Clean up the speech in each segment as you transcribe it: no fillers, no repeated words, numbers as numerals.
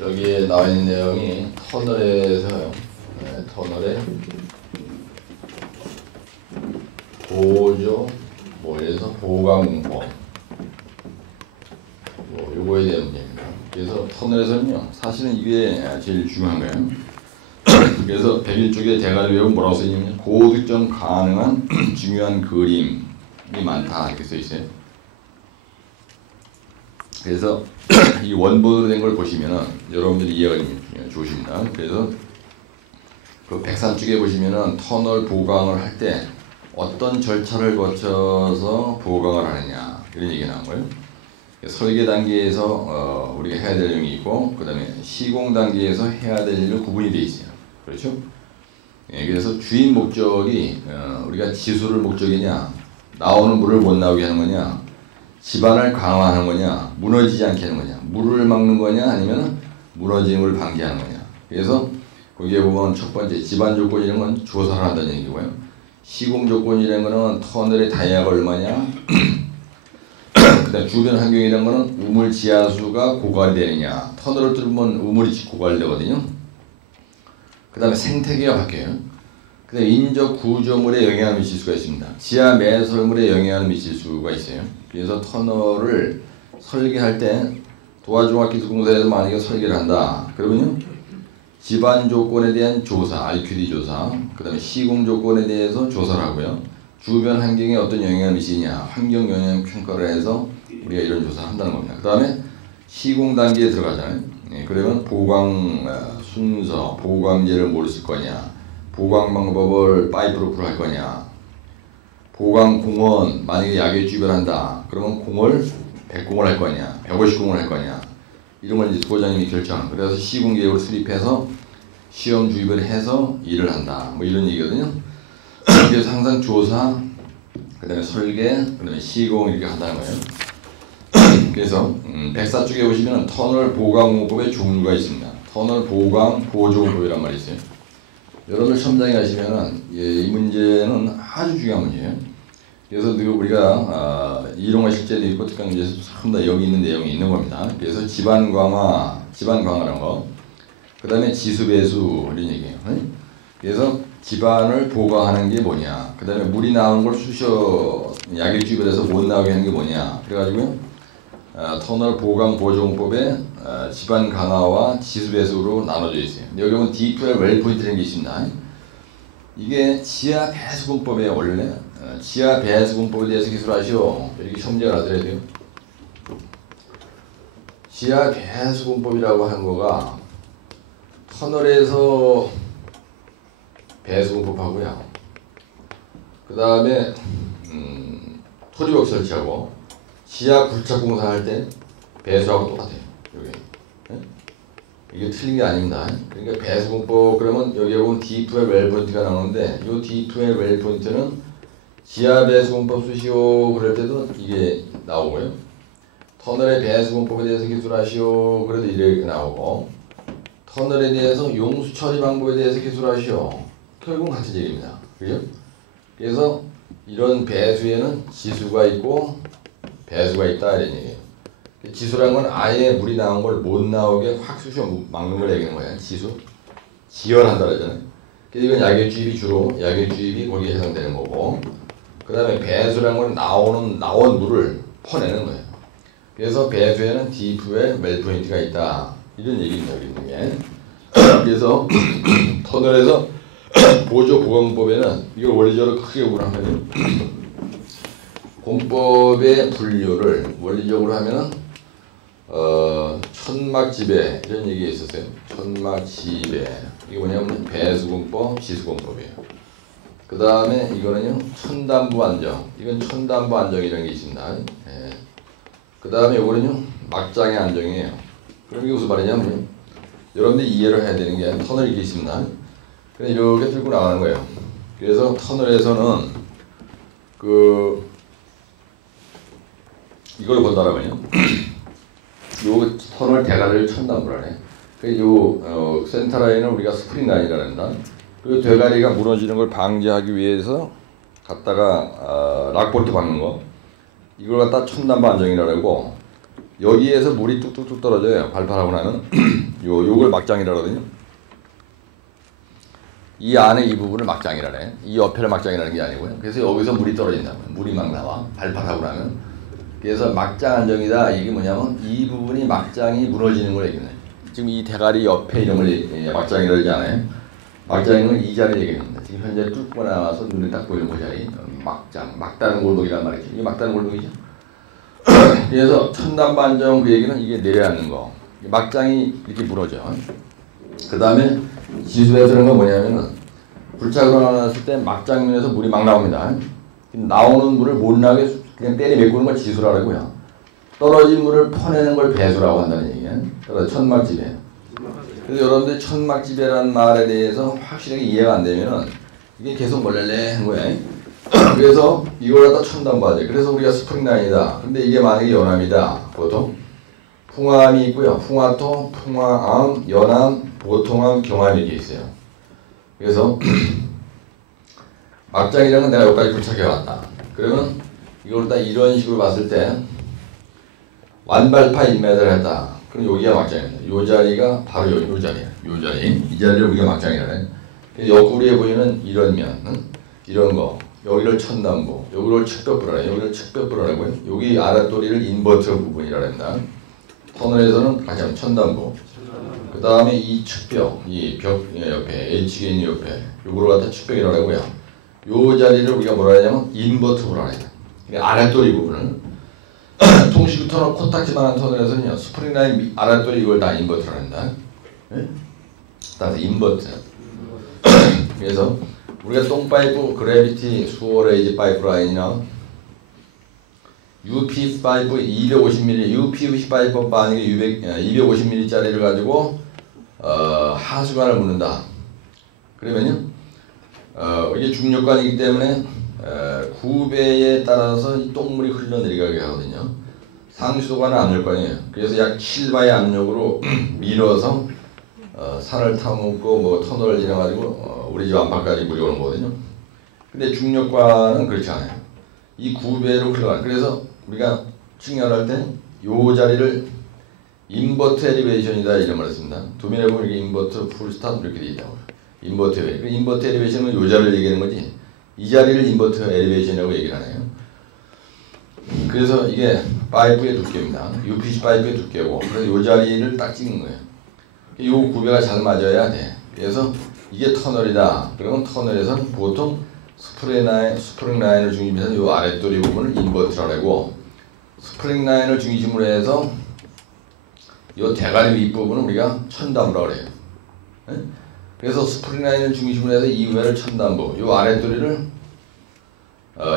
여기에 나와 있는 내용이 터널에서요. 터널의 보조, 그래서 보강공법, 요거에 대한 문제입니다. 그래서 터널에서는요, 사실은 이게 제일 중요한 거예요. 그래서 101쪽에 대가리 외우면 뭐라고 써있냐면 고득점 가능한 중요한 그림이 많다 이렇게 써있어요. 그래서 이 원본으로 된 걸 보시면은 여러분들이 이해가 좋으십니다. 그래서 그 103쪽에 보시면은 터널 보강을 할 때 어떤 절차를 거쳐서 보강을 하느냐 이런 얘기가 나온 거예요. 설계 단계에서 우리가 해야 될 내용이 있고, 그 다음에 시공 단계에서 해야 될 일로 구분이 되어 있어요. 그렇죠? 그래서 주인 목적이 우리가 지수를 목적이냐, 나오는 물을 못 나오게 하는 거냐, 집안을 강화하는 거냐, 무너지지 않게 하는 거냐, 물을 막는 거냐, 아니면 무너지는 걸 방지하는 거냐. 그래서 거기에 보면 첫 번째 집안 조건 이런 건 조사를 한다는 얘기고요. 시공 조건이라는 거는 터널의 다이아가 얼마냐, 그다음 주변 환경이라는 거는 우물 지하수가 고갈이 되느냐. 터널을 뚫으면 우물이 고갈되거든요. 그 다음에 생태계가 바뀌어요. 그 다음에 인적 구조물에 영향을 미칠 수가 있습니다. 지하 매설물에 영향을 미칠 수가 있어요. 그래서 터널을 설계할 때 도화종합기술공사에서 만약에 설계를 한다. 그러면요, 집안 조건에 대한 조사, RQD 조사, 그 다음에 시공 조건에 대해서 조사를 하고요. 주변 환경에 어떤 영향을 미치냐, 환경 영향 평가를 해서 우리가 이런 조사를 한다는 겁니다. 그 다음에 시공 단계에 들어가잖아요. 그러면 보강 순서, 보강제를 뭐로 쓸 거냐, 보강 방법을 파이프로 할 거냐, 보강 공원, 만약에 약에 주변한다. 그러면 공을 100공을 할 거냐, 150공을 할 거냐, 이런 걸 이제 부장님이 결정하는. 그래서 시공 계획을 수립해서 시험 주입을 해서 일을 한다. 뭐 이런 얘기거든요. 그래서 항상 조사, 그 다음에 설계, 그 다음에 시공 이렇게 한다는 거예요. 그래서 104쪽에 보시면 터널 보강공법의 종류가 있습니다. 터널 보강 보조공법이란 말이 있어요. 여러분들 첨단에 가시면은 이 문제는 아주 중요한 문제예요. 그래서 우리가 이론과 실제도 있고 특강 문제에서 전부 다 여기 있는 내용이 있는 겁니다. 그래서 집안 강화라는 거, 그 다음에 지수 배수 이런 얘기예요. 그래서 집안을 보강하는 게 뭐냐, 그 다음에 물이 나오는 걸 약액 주입해서 못 나오게 하는 게 뭐냐. 그래가지고요, 터널 보강 보조공법에 집안 강화와 지수 배수로 나눠져 있어요. 여기 보면 D12 웰 포인트라는 게 있습니다. 이게 지하 배수공법이에요. 원래 지하 배수공법에 대해서 기술하시오. 이렇게 첨지가 나더라야 돼요. 지하 배수공법이라고 하는 거가 터널에서 배수공법하고요, 그 다음에 토리벽 설치하고 지하 굴착공사 할 때 배수하고 똑같아요. 여기 이게 틀린 게 아닙니다. 그러니까 배수공법 그러면 여기 보면 D2의 웰 포인트가 나오는데, 이 D2의 웰 포인트는 지하 배수공법 쓰시오 그럴 때도 이게 나오고요, 터널의 배수공법에 대해서 기술하시오 그래도 이렇게 나오고, 터널에 대해서 용수 처리 방법에 대해서 기술하시오 결국은 같은 얘기입니다. 그죠? 그래서 이런 배수에는 지수가 있고 배수가 있다 이런 얘기예요. 지수라는 건 아예 물이 나온 걸 못 나오게 확 쑤셔 막는 걸 얘기하는 거예요. 지수. 지연한다 그러잖아요. 그래서 이건 약액 주입이 주로 약액 주입이 거기에 해당되는 거고, 그 다음에 배수라는 건 나온 물을 퍼내는 거예요. 그래서 배수에는 D2의 웰 포인트가 있다 이런 얘기입니다. 여기 있는 게. 그래서 터널에서 보조 보강법에는 이걸 원리적으로 크게 구분하면 공법의 분류를 원리적으로 하면은 천막지배 이런 얘기가 있었어요. 천막지배 이게 뭐냐면 배수공법, 지수공법이에요. 그 다음에 이거는요 천담부 안정, 이건 천담부 안정이라는 게 있습니다. 그 다음에 이거는요 막장의 안정이에요. 그럼 이게 무슨 말이냐면 여러분들이 이해를 해야 되는 게 터널이 이렇게 있습니다. 그냥 이렇게 뚫고 나가는 거예요. 그래서 터널에서는 이걸 본다라면요, 요 터널 대가리를 천담부라 해. 요 센터 라인은 우리가 스프링 라인이라 한다. 그 대가리가 무너지는 걸 방지하기 위해서 갖다가 락볼트 박는 거, 이걸 갖다 천담부 안정이라고 하고, 여기에서 물이 뚝뚝뚝 떨어져요. 발판하고 나면 요걸 막장이라고 하거든요. 이 안에 이 부분을 막장이라 해. 이 옆에를 막장이라는 게 아니고요. 그래서 여기서 물이 떨어진다고요. 물이 막 나와. 발판하고 나면. 그래서 막장 안정이다. 이게 뭐냐면 이 부분이 막장이 무너지는 걸 얘기해요. 지금 이 대가리 옆에 이런 걸 막장이라고 하지 않아요. 막장은 이 자리를 얘기합니다. 지금 현재 뚫고 나와서 눈에 딱 보이는 그 자리. 막장. 막다른 골목이란 말이죠. 이게 막다른 골목이죠. 그래서 천단반정 그 얘기는 이게 내려앉는 거. 막장이 이렇게 무너져. 그 다음에 지수에서 그런 건 뭐냐면은 불착으로 나왔을 때 막장면에서 물이 막 나옵니다. 나오는 물을 못 나게 그냥 때리 메꾸는 걸 지수라고요. 떨어진 물을 퍼내는 걸 배수라고 한다는 얘기예요. 그래서 천막지배. 그래서 여러분들 천막지배라는 말에 대해서 확실하게 이해가 안 되면은 이게 계속 몰랄래 하는 거예요. 그래서 이걸 갖다 천단바지. 그래서 우리가 스프링라인이다. 근데 이게 만약에 연암이다. 보통 풍암이 있고요. 풍화토, 풍화암, 연암, 보통암, 경암이 이렇게 있어요. 그래서 막장이라는 건 내가 여기까지 부착해왔다. 그러면 이걸 다 이런 식으로 봤을 때 완발파 1m를 했다. 그럼 여기가 막장입니다. 이 자리가 바로 요 자리야. 요 자리. 이 자리를 우리가 막장이라 해. 옆구리에 보이는 이런 면, 이런 거. 여기를 천단부, 여기를 측벽부라 해. 여기를 측벽부라고요. 여기 아랫도리를 인버터 부분이라 한다. 터널에서는 다시 한번 천단부. 그 다음에 이 측벽, 이 벽 옆에, H기인 옆에, 요거를 갖다 측벽이라고 하고요. 요 자리를 우리가 뭐라 하냐면 인버터부라 해요. 아랫도리 부분을. 통시구 터널, 코딱지만한 터널에서는요, 스프링라인 아랫도리 이걸 다 인버터라 한다. 네? 따라서 인버터. 그래서 우리가 똥파이프, 그래비티, 수어레이지 파이프라인이나 UP 파이프 250mm, UP 파이프 만약에 250mm짜리를 가지고 하수관을 묻는다. 그러면요, 이게 중력관이기 때문에 구배에 따라서 이 똥물이 흘러내려가게 하거든요. 상수도관은 압력관이에요. 그래서 약 7바의 압력으로 밀어서 산을 타먹고 뭐 터널을 지나가지고 우리 집 안팎까지 물이 오는 거거든요. 근데 중력관은 그렇지 않아요. 이 구배로 흘러가요. 그래서 우리가 측량할 때 요 자리를 인버터 엘리베이션이다 이런 말을 씁니다. 도면에 보면 이게 인버터 풀스탑 이렇게 돼 있다고요. 인버터 엘리베이션. 인버터 엘리베이션은 요 자리를 얘기하는 거지. 이 자리를 인버터 엘리베이션이라고 얘기를 하네요. 그래서 이게 파이프의 두께입니다. UPC 파이프의 두께고, 그래서 요 자리를 딱 찍는 거예요. 요 구배가 잘 맞아야 돼. 그래서 이게 터널이다. 그러면 터널에서는 보통 스프링 라인을 중심으로 해서 요 아랫도리 부분을 인버터라고 하고, 스프링 라인을 중심으로 해서 요 대가리 윗부분은 우리가 천단부라고 해요. 네? 그래서 스프링 라인을 중심으로 해서 이외를 천단부, 요 아랫도리를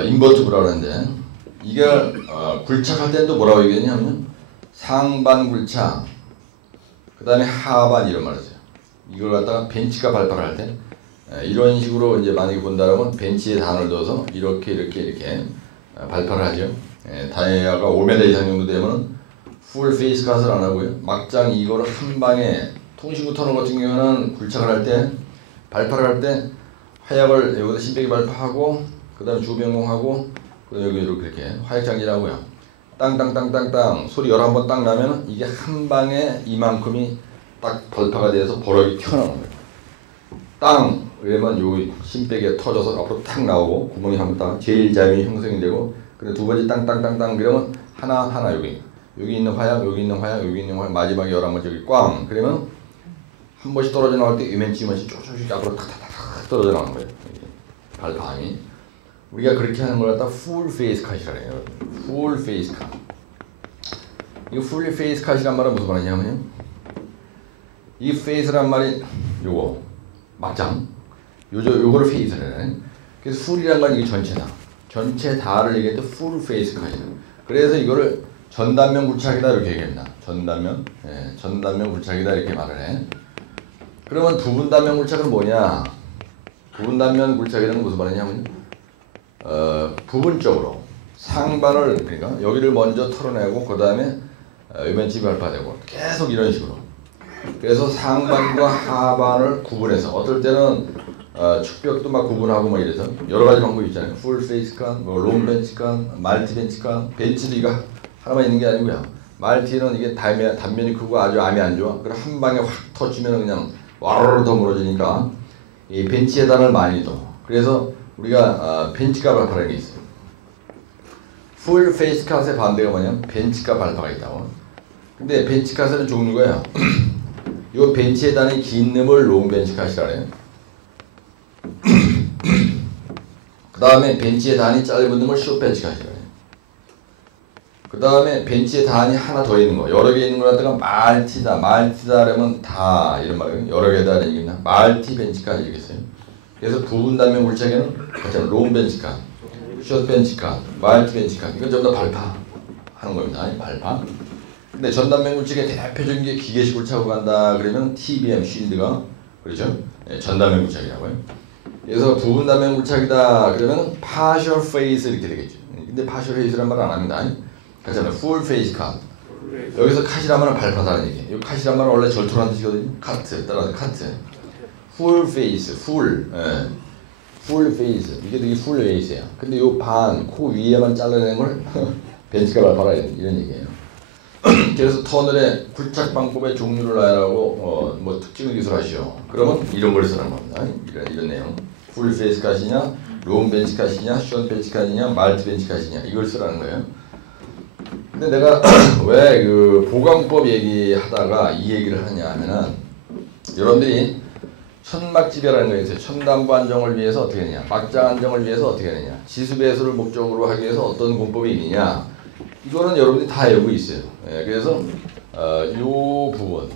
인버터부라고 하는데, 이게 굴착할 때는 또 뭐라고 얘기했냐면 상반 굴착, 그 다음에 하반 이런 말을 써요. 이걸 갖다가 벤치가 발판을 할 때 이런 식으로 이제 만약에 본다면 벤치에 단을 넣어서 이렇게 발판을 하죠. 다이아가 5m 이상 정도 되면 풀 페이스 컷을 안 하고요. 막장 이거를 한 방에 통신구 터널 같은 경우는 굴착을 할 때 발판을 할 때 화약을 여기다 신배기 발파하고 그 다음에 주변공하고 그 다음에 여기 이렇게 화약장지라고요. 땅땅땅땅땅 소리 11번 딱 나면 이게 한 방에 이만큼이 딱 발파가 돼서 버럭이 튀어나오는 거예요. 땅! 그러면 요 심백이 터져서 앞으로 탁 나오고 구멍이 한번 딱 제일 자연이 형성이 되고, 그리고 두 번째 땅땅땅땅 그러면 하나 여기 있는 화약, 여기 있는 화약, 여기 있는 화약, 마지막에 11번 저기 꽝! 그러면 한 번씩 떨어져 나올 때 이만치 쪼쪼쪼 앞으로 탁탁탁 떨어져 나오는 거예요. 발판이. 우리가 그렇게 하는 걸 갖다 풀 페이스 컷이라 해요. 풀 페이스 컷. 이 풀 페이스 컷이란 말은 무슨 말이냐면요, 이 페이스란 말이 요거 막장, 요거를 페이스를 해. 그래서 풀이란 건 이게 전체다. 전체 다를 얘기할 때 풀 페이스 컷이다. 그래서 이거를 전단면 굴착이다 이렇게 얘기합니다. 전단면 굴착이다 이렇게 말을 해. 그러면 부분단면 굴착은 뭐냐? 부분단면 굴착이라는 무슨 말이냐면 부분적으로 상반을, 그러니까 여기를 먼저 털어내고 그 다음에 외면집이 발파되고 계속 이런 식으로. 그래서 상반과 하반을 구분해서 어떨 때는 축벽도 막 구분하고 막 이래서 여러 가지 방법이 있잖아요. 풀 페이스 칸, 뭐 롱 벤치 칸, 말티 벤치 칸. 벤치도 이거 하나만 있는 게 아니고요. 말티는 이게 단면이 크고 아주 암이 안 좋아. 그래 한 방에 확 터치면 그냥 와르르 더 무너지니까 이 벤치의 단을 많이 둬. 그래서 우리가 벤치카 발파라는 게 있어요. 풀 페이스 컷의 반대가 뭐냐면 벤치카 발파가 있다고. 근데 벤치 컷은 종류가요. 이 벤치의 단이 긴 놈을 롱 벤치 컷이라 그래요. 그 다음에 벤치의 단이 짧은 놈을 숏 벤치 컷이라 그래요. 그 다음에 벤치의 단이 하나 더 있는 거, 여러 개 있는 거라다가 말티다. 말티다라면 다 이런 말이에요. 여러 개다 이런 얘기나 말티 벤치 컷 이러겠어요. 그래서 부분 단면 물체계는 롱 벤치 컷, 숏 벤치 컷, 말티 벤치 컷. 이건 전부 다 발파 하는 겁니다. 아니, 발파. 근데 전단면 굴착의 대표적인 게 기계식을 차고 간다 그러면 TBM 쉴드가 그렇죠? 네, 전단면 굴착이라고요. 그래서 부분 단면 굴착이다 그러면 partial phase 이렇게 되겠죠. 근데 partial phase란 말 안 합니다. 그렇잖아요. full phase cut. 여기서 컷이란 말은 발파다는 얘기예요. 이 컷이란 말은 원래 절토라는 뜻이거든요. 카트 따라서 카트. full phase, full, 예. full phase 이게 되게 full phase예요. 근데 요 반 코 위에만 잘라낸 걸 벤치가 발파라 이런 얘기예요. 그래서 터널의 굴착 방법의 종류를 알아고 뭐 특징을 기술하시오. 그러면 이런 걸 쓰는 겁니다. 이런 내용. 풀 페이스 컷이냐, 롱 벤치 컷이냐, 숏 벤치 컷이냐, 말티 벤치 컷이냐 이걸 쓰라는 거예요. 근데 내가 왜 그 보강법 얘기하다가 이 얘기를 하냐 하면은 여러분들이 천막지배라는 거 있어요. 천담부 안정을 위해서 어떻게 하느냐, 막장 안정을 위해서 어떻게 하느냐, 지수배수를 목적으로 하기 위해서 어떤 공법이 있느냐. 이거는 여러분들이 다 알고 있어요. 예, 그래서 요 부분,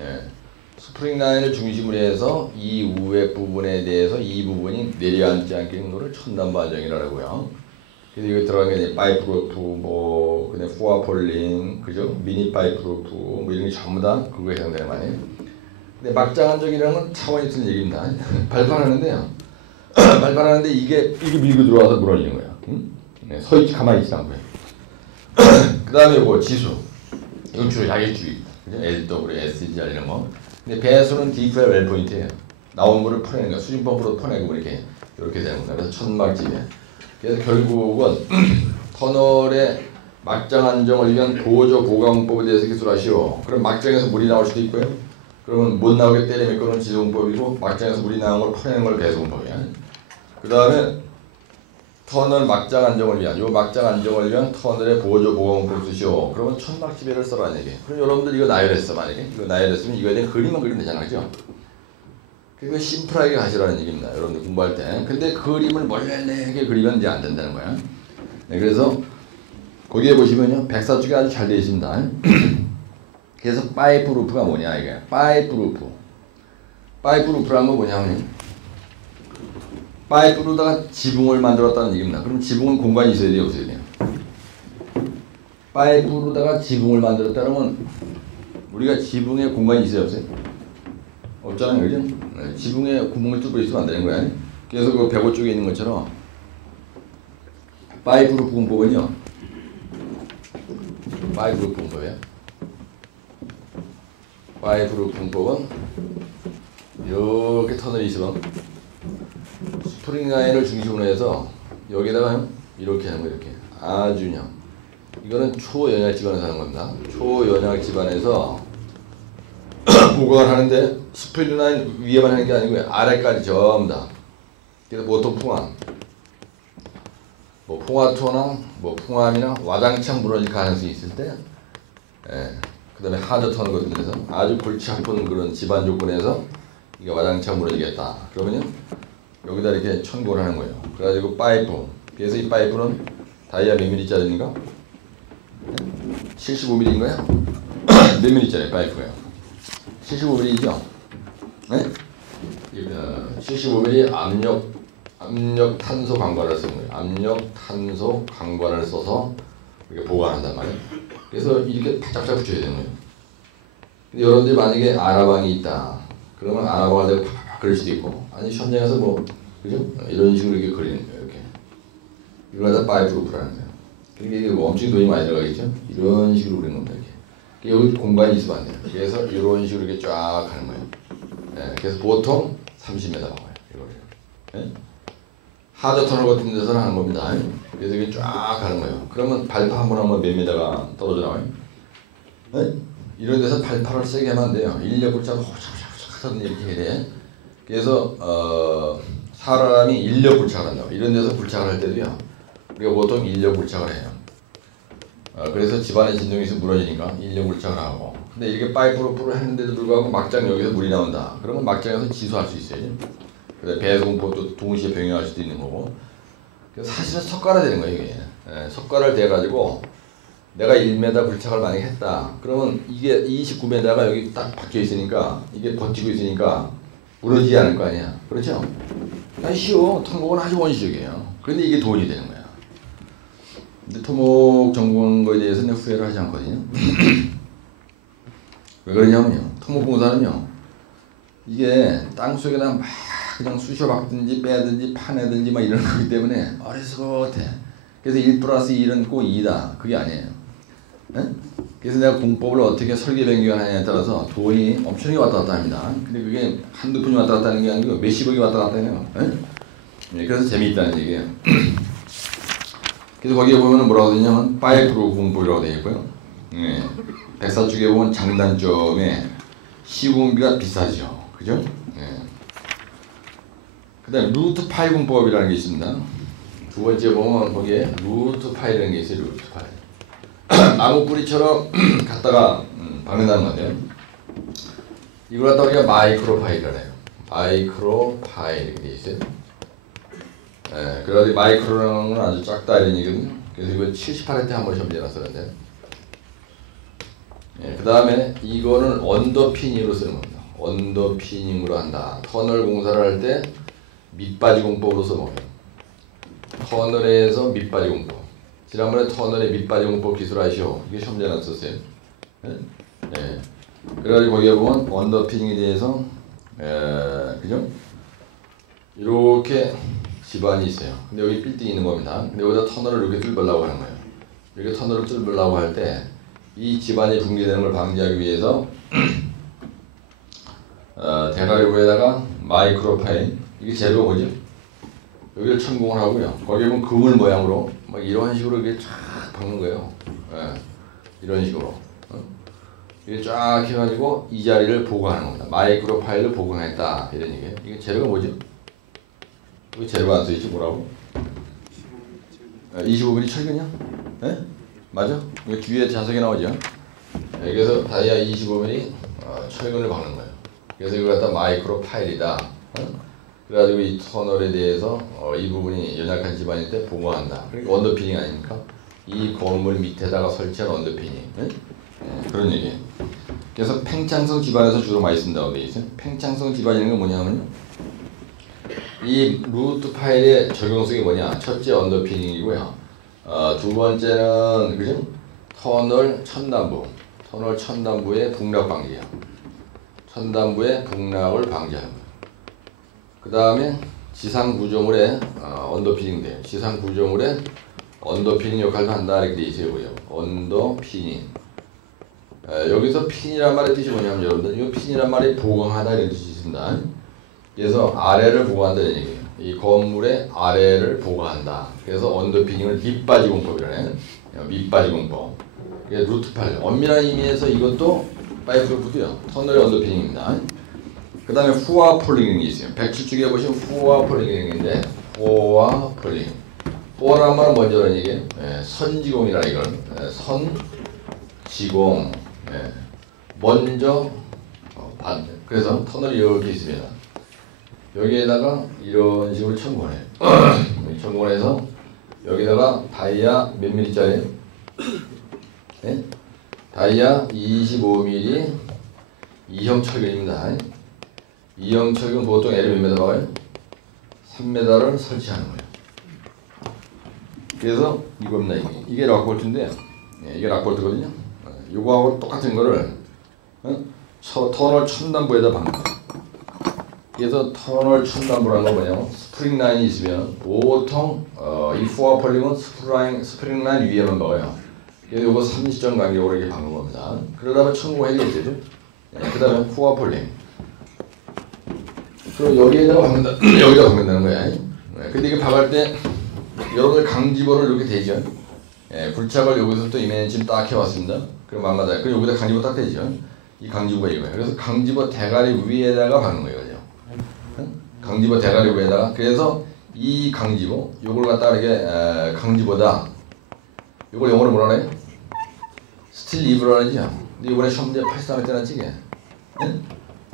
예, 스프링 라인을 중심으로 해서 이 우회 부분에 대해서 이 부분이 내려앉지 않게 하는 거를 천담부 안정이라고요. 그래서 이거 들어가는 게 파이프 루프, 뭐 그냥 후아 폴링, 그죠? 미니 파이프 루프, 뭐 이런 게 전부 다 그거에 해당되는 말이에요. 근데 막장 안정이라는 건 차원이 틀린 얘기입니다. 발판하는데요. 발판하는데 이게 밀고 들어와서 무너지는 거예요. 응? 네, 서 있지 가만히 있지 않고요. 그 다음에 뭐 지수, 이건 주로 야객주의입니다. LW, SGR 이런 거. 근데 배수는 디프의 웰 포인트예요. 나온 물을 퍼내는 거, 수진 펌프로 퍼내고 이렇게 되는 겁니다. 그래서 천막지배. 그래서 결국은 터널의 막장 안정을 위한 보조 보강법에 대해서 기술하시오. 그럼 막장에서 물이 나올 수도 있고요. 그러면 못 나오게 때려 메꾸는 지수공법이고 막장에서 물이 나온 걸 퍼내는 걸 배수공법이야. 그 다음에 터널 막장 안정을 위한, 요 막장 안정을 위한 터널의 보조 보강법 쓰시오. 그러면 천막지배를 써라는 얘기. 그럼 여러분들 이거 나열했어 만약에. 이거 나열했으면 이거에 대한 그림만 그리면 되잖아, 그죠? 그리고 심플하게 가시라는 얘기입니다. 여러분들 공부할 때. 근데 그림을 멀레하게 그리면 이제 안 된다는 거야. 네, 그래서 거기에 보시면요, 백사축이 아주 잘 되어 있습니다. 그래서 파이프 루프가 뭐냐 이게. 파이프 루프. 파이프 루프라는 건 뭐냐면 파이프로다가 지붕을 만들었다는 얘기입니다. 그럼 지붕은 공간이 있어야 돼요, 없어야 돼요? 파이프로다가 지붕을 만들었다면 우리가 지붕에 공간이 있어요, 없어요? 없잖아요, 그죠? 네, 지붕에 구멍을 뚫고 있으면 안 되는 거야. 그래서 그 벽오 쪽에 있는 것처럼 파이프 루프 공법은요. 파이프 루프 공법이에요. 파이프 루프 공법은 이렇게 터널이 있으면 스프링 라인을 중심으로 해서 여기다가 이렇게 하는 거예요. 이렇게 아주 그냥 이거는 초연약 집안에서 하는 겁니다. 초연약 집안에서 보강을 하는데 스프링 라인 위에만 하는 게 아니고요. 아래까지 전부 다. 그래서 보통 풍암, 뭐 풍화토나 뭐 풍암이나 와장창 무너질 가능성이 있을 때, 예, 그 다음에 하드 터널 같은 데서 아주 골치 아픈 그런 집안 조건에서 이게 와장창 무너지겠다. 그러면요. 여기다 이렇게 천골 하는 거예요. 그래가지고 파이프. 그래서 이 파이프는 다이아 몇 mm짜리인가? 75mm인가요? 몇 mm짜리 파이프예요? 75mm죠? 네? 75mm 압력 탄소 강관을 쓰는 거예요. 압력 탄소 강관을 써서 이렇게 보관한단 말이에요. 그래서 이렇게 바짝바짝 붙여야 되는 거예요. 근데 여러분들이 만약에 아라방이 있다. 그러면 아라방을 내가 팍팍 그릴 수도 있고, 아니 현장에서 뭐 그죠? 이런 식으로 이렇게 그리는 거예요. 이렇게 이걸 갖다 파이프 루프라는 거예요. 그러니까 이게 뭐 엄청 돈이 많이 들어가겠죠? 이런 식으로 그리는 겁니다. 이렇게 여기 공간이 있으면 안 돼요. 그래서 이런 식으로 이렇게 쫙 가는 거예요. 네, 그래서 보통 30m 나와요. 이거를. 네? 하드 터널 같은 데서는 하는 겁니다. 그래서 이게 쫙 가는 거예요. 그러면 발파 한 번 하면 몇 미터가 떨어져 나와요? 네? 이런 데서 팔을 세게 하면 안 돼요. 인력 불착을 호착호착 하든 이렇게 해야 돼. 그래서 사람이 인력 불착을 한다고. 이런 데서 불착을 할 때도요. 우리가 보통 인력 불착을 해요. 그래서 집안에 진동이 있으면 무너지니까 인력 불착을 하고. 근데 이렇게 파이프로 불을 했는데도 불구하고 막장 여기서 물이 나온다. 그러면 막장에서 지수할 수 있어요. 그래서 배수공법도 동시에 병행할 수도 있는 거고. 그래서 사실은 석가라 되는 거예요. 이게. 석가를 대가지고 내가 1m 불착을 만약에 했다. 그러면 이게 29m가 여기 딱 박혀 있으니까 이게 버티고 있으니까 무너지지 않을 거 아니야. 그렇죠? 쉬워. 토목은 아주 원시적이에요. 그런데 이게 돈이 되는 거야. 근데 토목 전공한 거에 대해서는 후회를 하지 않거든요. 왜 그러냐면요. 토목공사는요. 이게 땅속에다 막 그냥 쑤셔 박든지 빼든지 파내든지 막 이런 거기 때문에 어리석어해. 그래서 1 플러스 1은 꼭 2다. 그게 아니에요. 네? 그래서 내가 공법을 어떻게 설계 변경하느냐에 따라서 돈이 엄청나게 왔다 갔다 합니다. 근데 그게 한두 푼이 왔다 갔다 하는 게 아니고 몇십억이 왔다 갔다 해요. 네? 네, 그래서 재미있다는 얘기예요. 그래서 거기에 보면 뭐라고 되냐면 파이프로 공법이라고 되어 있고요. 네. 백사축에 보면 장단점에 시공비가 비싸죠. 그죠? 네. 그 다음에 루트 파이 공법이라는 게 있습니다. 두 번째 보면 거기에 루트 파이라는 게 있어요. 루트 파이. 나무 뿌리처럼 갖다가 박는다는 건데요. 이걸 갖다 우리가 마이크로 파이라고 해요. 마이크로 파이 이렇게 돼 있어요. 예, 그래가지고 마이크로라는 건 아주 작다 이런 얘기거든요. 그래서 이거 78회 때 한 번 시험 나왔었는데. 예, 그 다음에 이거는 언더피닝으로 쓰는 겁니다. 언더피닝으로 한다. 터널 공사를 할 때 밑바지 공법으로 써먹어요. 터널에서 밑바지 공법. 지난번에 터널의 밑바지 공법 기술 아시오? 이게 시험지에 나왔었어요. 예? 예. 그래가지고 거기에 보면 언더피닝에 대해서 그죠? 이렇게 집안이 있어요. 근데 여기 빌딩이 있는 겁니다. 근데 여기다 터널을 이렇게 뚫으려고 하는 거예요. 이렇게 터널을 뚫으려고 할 때 이 집안이 붕괴되는 걸 방지하기 위해서 대가리부에다가 마이크로 파일 이게 재료가 뭐죠? 여기를 천공을 하고요. 거기에 보면 그물 모양으로 막 이런 식으로 이게 쫙 박는 거예요. 예, 이런 식으로. 이게 쫙 해가지고 이 자리를 보강하는 겁니다. 마이크로 파일을 보강했다 이런 얘기예요. 이게 재료가 뭐죠? 왜 재료가 안 써있지? 뭐라고? 25mm 철근이요? 예? 맞아? 이거 뒤에 자석에 나오죠? 그래서 다이아 25mm 철근을 박는 거예요. 그래서 이걸 갖다 마이크로 파일이다. 그래가지고 이 터널에 대해서 이 부분이 연약한 집안일 때 보강한다. 그러니까 언더피닝 아닙니까? 이 건물 밑에다가 설치한 언더피닝. 그런 얘기예요. 그래서 팽창성 집안에서 주로 많이 쓴다고 되어 있어요. 팽창성 집안이라는 건 뭐냐면요. 이 루트 파일의 적용성이 뭐냐? 첫째 언더피닝이고요. 두 번째는 그죠? 터널 천단부. 터널 천단부의 북락 방지야. 천단부의 북락을 방지하는 거예요. 그 다음에 지상 구조물에 언더피닝 돼요. 지상 구조물에 언더피닝 역할도 한다 이렇게 돼 있어요. 언더피닝. 여기서 핀이란 말의 뜻이 뭐냐면 여러분들 이 핀이란 말이 보강하다 이런 뜻이 있습니다. 그래서 아래를 보강한다는 얘기예요. 이 건물의 아래를 보강한다. 그래서 언더피닝을 밑바지 공법이라네. 밑바지 공법. 이게 루트 파일. 엄밀한 의미에서 이것도 파이프 루프도요. 터널의 언더피닝입니다. 그 다음에 후와 폴링이 있어요. 107쪽에 보시면 후와 폴링인데 후와 폴링. 후라는 말은 먼저 하는 얘기예요. 선지공이라 이걸. 선지공. 먼저 그래서 터널이 이렇게 있습니다. 여기에다가 이런 식으로 천공을 해요. 천공을 해서 여기다가 다이아 몇 밀리짜리? 네? 다이아 25mm 2형 철근입니다. 2형 철근 보통 L이 몇 m 박아요? 3m를 설치하는 거예요. 그래서 이겁니다. 이게 락볼트인데 이게 락볼트거든요. 이거하고 똑같은 거를 터널 천단부에다 박는 거예요. 그래서 터널 천단부라는 건 뭐냐면 스프링 라인이 있으면 보통 이 후와 폴링은 스프링 라인 위에만 박아요. 그래서 이거 30점 간격으로 이렇게 박는 겁니다. 그러다가 천공해야겠죠. 그 다음에 후와 폴링. 그럼 여기에다가 박는다. 여기다 박는다는 거야. 근데 이게 박을 때 여러분들 강집어를 이렇게 되죠. 굴착을 여기서부터 이면쯤 딱 해왔습니다. 그럼 안 맞아요. 그럼 여기다 강지부 딱 되죠. 이 강지부가 이거예요. 그래서 강지부 대가리 위에다가 박는 거예요. 그죠? 강지부 대가리 위에다가. 그래서 이 강지부, 요걸 갖다가 이렇게 강지부다. 요걸 영어로 뭐라 그래요? 스틸 리브라 그러죠. 근데 이번에 시험 문제 83회 때 났지 이게.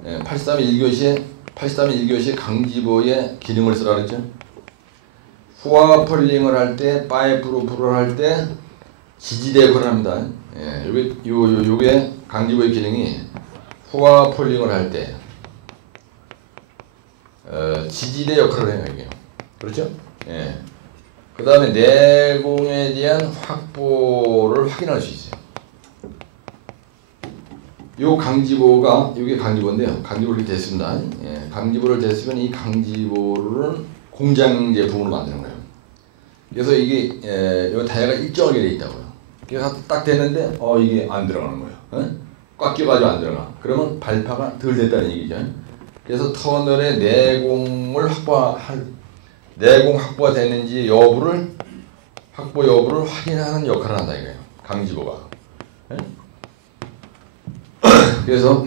83일 1교시에 강지부의 기능을 쓰라 그랬죠. 후와 폴링을 할 때, 파이프루프를 할 때 지지대 역할을 합니다. 요게 강지부의 기능이 후와 폴링을 할 때 지지대 역할을 해요. 이게. 그렇죠? 그 다음에 내공에 대한 확보를 확인할 수 있어요. 요 강지부가, 요게 강지부인데요. 강지부를 이렇게 됐습니다. 강지부를 됐으면 이 강지부를 공장 제품으로 만드는 거예요. 그래서 이게, 요 다이아가 일정하게 돼 있다고요. 그래서 딱 됐는데, 이게 안 들어가는 거예요. 꽉 끼어가지고 안 들어가. 그러면 발파가 덜 됐다는 얘기죠. 그래서 터널의 내공 확보가 됐는지 확보 여부를 확인하는 역할을 한다 이거예요. 강지부가. 그래서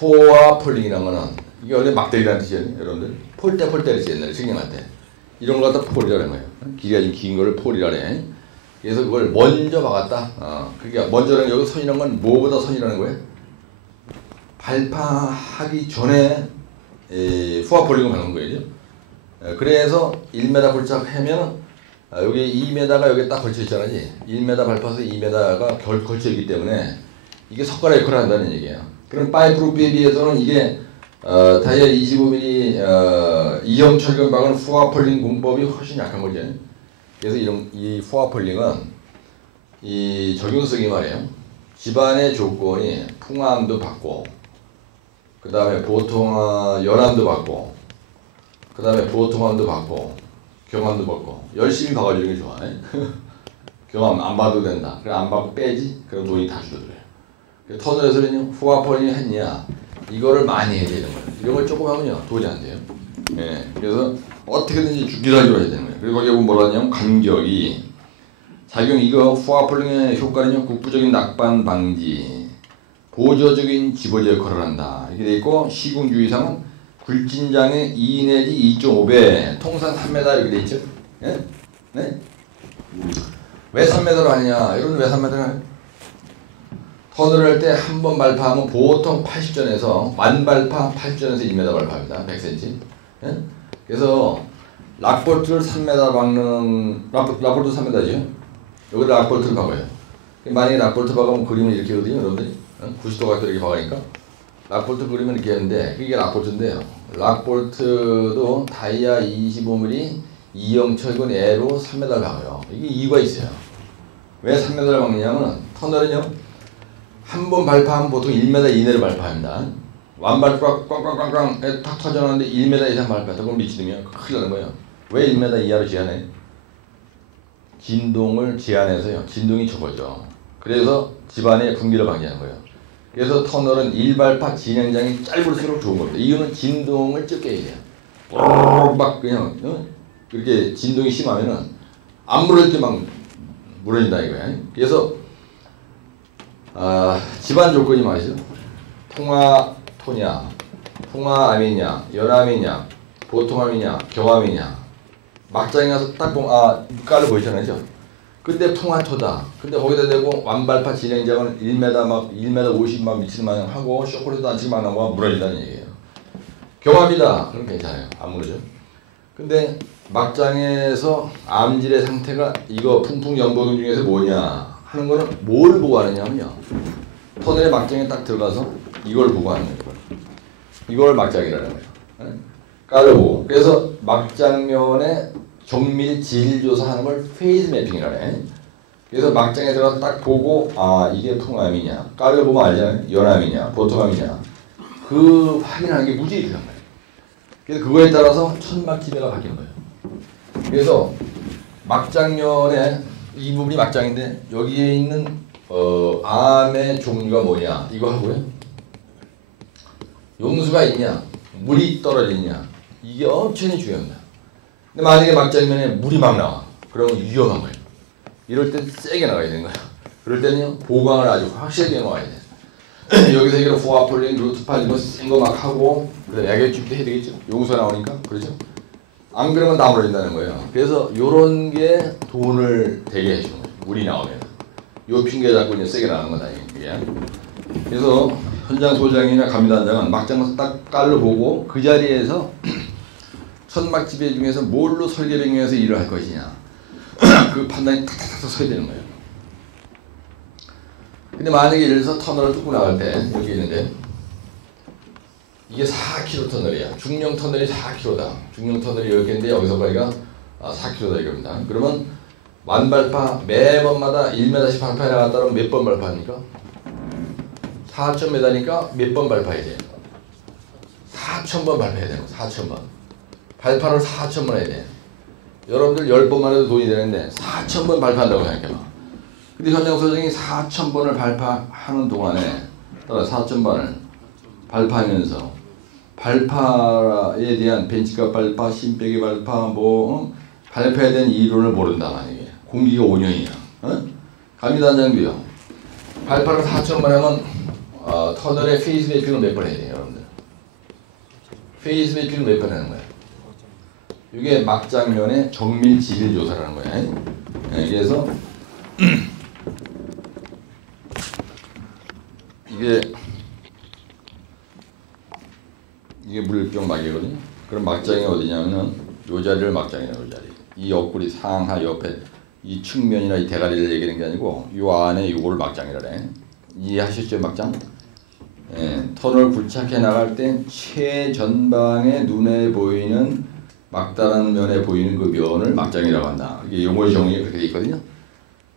포와 폴링이라는 거는 이게 원래 막대기라는 뜻이에요. 여러분들 폴대 그랬지 옛날에 증명할 때 이런 거 갖다 폴이라는 거예요. 길이가 좀 긴 거를 폴이라래. 그래서 그걸 먼저 박았다. 그러니까 먼저는 여기 선이라는 건 뭐보다 선이라는 거예요? 발파하기 전에 후와 폴링을 박는 거예요. 그래서 1m 골짝 하면 여기 2m가 여기 딱 걸쳐 있잖아요. 1m 발파서 2m가 걸쳐 있기 때문에 이게 석가래 역할을 한다는 얘기예요. 그럼 파이프루프에 비해서는 이게 다이아 25mm 이형 철근 박은 후와 폴링 공법이 훨씬 약한 거죠. 그래서 이 후와 폴링은 이 적용성이 말이에요. 집안의 조건이 풍암도 받고, 그 다음에 보통 연암도 받고, 그 다음에 보통암도 받고, 경암도 받고, 열심히 박아주는 게 좋아. 경암 안 봐도 된다. 그래 안 받고 빼지. 그럼 돈이 다 줄어들어요. 터널에서는 후와 폴링 했냐, 이거를 많이 해야 되는 거예요. 이런 걸 조금 하면요 도저히 안 돼요. 그래서 어떻게든지 주기적으로 해야 되는 거예요. 그리고 거기에 뭐라 하냐면 간격이 작용, 이거 후와 폴링의 효과는요 국부적인 낙반 방지, 보조적인 집어제 역할을 한다 이렇게 돼 있고, 시공주의상은 굴진장의 2 내지 2.5배, 통상 3m 이렇게 돼 있죠. 왜 3m로 하냐? 여러분 왜 3m로 하냐? 터널을 할 때 한 번 발파하면 보통 80전에서 만발파 80전에서 1m 발파합니다. 100cm. 그래서 락볼트를 3m 박는 락볼트 3m죠. 여기 락볼트를 박아요. 만약에 락볼트 박으면 그림은 이렇게 하거든요. 여러분들이 90도 각도 이렇게 박으니까 락볼트 그림은 이렇게 하는데 그게 락볼트인데요. 락볼트도 다이아 25mm 2형 철근 A로 3m를 박아요. 이게 이유가 있어요. 왜 3m를 박느냐면 터널은요 한 번 발파하면 보통 1m 이내로 발파합니다. 완발파 꽝꽝꽝꽝 탁 터져나오는데 1m 이상 발파했다. 그럼 미치면 큰일 나는 거예요. 왜 1m 이하로 제한해? 진동을 제한해서요. 진동이 적어져. 그래서 집안의 붕괴를 방지하는 거예요. 그래서 터널은 1발파 진행장이 짧을수록 좋은 겁니다. 이유는 진동을 적게 해야 돼요. 막 그냥 그렇게 진동이 심하면은 안 물을 때 막 물어진다 이거야. 그래서 집안 조건이 말이죠. 통화토냐, 통화암이냐, 연암이냐, 보통암이냐, 경암이냐. 막장에 가서 딱 보면 깔을 보이잖아요. 근데 통화토다. 근데 거기다 대고 완발파 진행장은 1m 막 1m 50만 미치는 마냥 하고 쇼콜릿도 안 치고 막 나고 무너진다는 얘기예요. 경암이다. 그럼 괜찮아요. 안 무너져. 근데 막장에서 암질의 상태가 이거 풍풍 연보등 중에서 뭐냐 하는 거는 뭘 보고 하느냐면요. 터널의 막장에 딱 들어가서 이걸 보고 하는 거예요. 이걸 막장이라는 거예요. 깔고. 그래서 막장면에 정밀 질 조사하는 걸 페이즈 매핑이라고 해. 그래서 막장에 들어가서 딱 보고 이게 통암이냐, 깔을 보면 알잖아요. 연암이냐, 보통암이냐. 그 확인하는 게 무지히 중요한 거예요. 그래서 그거에 따라서 천막지대가 바뀌는 거예요. 그래서 막장면에 이 부분이 막장인데 여기에 있는 암의 종류가 뭐냐 이거 하고요. 용수가 있냐, 물이 떨어지냐 이게 엄청나게 중요합니다. 근데 만약에 막장면에 물이 막 나와 그러면 위험한 거예요. 이럴 때 세게 나가야 되는 거야. 그럴 때는요 보강을 아주 확실하게 해놓아야 돼. 여기서 이런 포화폴링, 루트팔 이거 센 거 막 하고 그래 약액집도 해야 되겠죠. 용서 나오니까 그렇죠. 안 그러면 나무러진다는 거예요. 그래서 요런 게 돈을 되게 해주는 거예요. 물이 나오면 요 핑계 잡고 이제 세게 나가는 거다 이게. 그래서 현장 소장이나 감리단장은 막장을 딱 깔로 보고 그 자리에서 천막지배 중에서 뭘로 설계 변경해서 일을 할 것이냐 그 판단이 탁탁탁 서야 되는 거예요. 근데 만약에 예를 들어서 터널을 뚫고 나갈 때 여기 있는데 이게 4km 터널이야. 중령 터널이 4km다. 중령 터널이 이렇게인데 여기서까지가 4km다 이겁니다. 그러면 만발파 매번마다 1m씩 발파해 나갔다면 몇 번 발파합니까? 4,000m니까 몇 번 발파해야 돼요? 4,000번 발파해야 돼요. 4,000번. 발파를 4,000번 해야 돼. 여러분들 10번만 해도 돈이 되는데 4,000번 발파한다고 생각해봐. 근데 현장 소장이 4,000번을 발파하는 동안에 따라 4,000번을 발파하면서 발파에 대한 벤치값 발파, 심빼기 발파, 발파에 대한 이론을 모른다 만약에 공기가 5년이야. 감리단장도요. 발파를 4,000번 하면 터널의 페이스 매핑을 몇 번 해야 돼요, 여러분들? 페이스 매핑을 몇 번 하는 거야? 이게 막장면의 정밀 지질 조사라는 거야. 네, 그래서 이게 물병 막이거든요. 그럼 막장이 어디냐면은 요 자리를 막장이라고 요 자리. 이 옆구리 상하 옆에 이 측면이나 이 대가리를 얘기하는 게 아니고 요 안에 요거를 막장이라 그래. 이해하셨죠, 막장? 예, 터널 굴착해 나갈 때 최전방에 눈에 보이는 막다른 면에 보이는 그 면을 막장이라고 한다. 이게 용어의 정의가 그렇게 돼 있거든요.